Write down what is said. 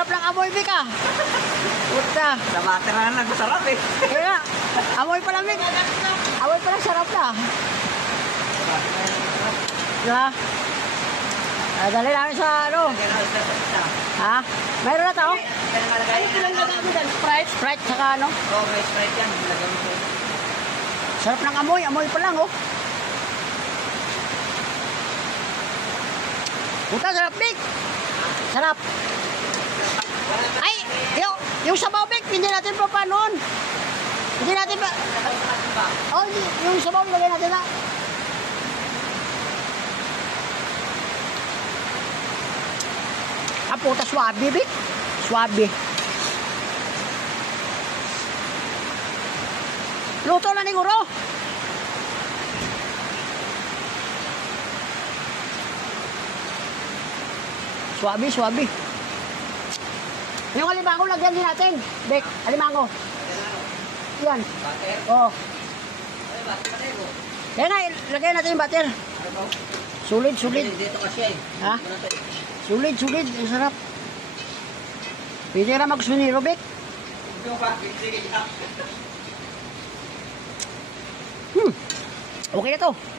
Sarap ng amoy, Vic, ah. Puta. Sa butter na lang, sarap eh. Kaya, amoy pa lang, Vic. Amoy pa lang, sarap na. Diba? Dali namin sa ano. Ha? Mayroon na tao? Ano pinaglalagay mo dyan? Sprite? Sprite, saka ano? Oo, may Sprite yan. Lagyan mo ko. Sarap ng amoy. Amoy pa lang, oh. Puta, sarap, Vic. Sarap. Ay, yung sabaw, Vic, hindi natin pa paanoon. Hindi natin pa... Oh, yung sabaw, ilagay natin na. Ah, puta, swabe, Vic. Swabe. Luto na ni Guro. Swabe, swabe. Yung alimango, lagyan din natin. Vic, alimango. Yan. Butter? Oo. Ay, butter mo. Yan na, lagyan natin yung butter. Sulit, sulit. Dito kasi eh. Ha? Sulit, sulit. Ang sarap. Pwede na magsuniro, Vic. Ito ba? Sige, Okay na to.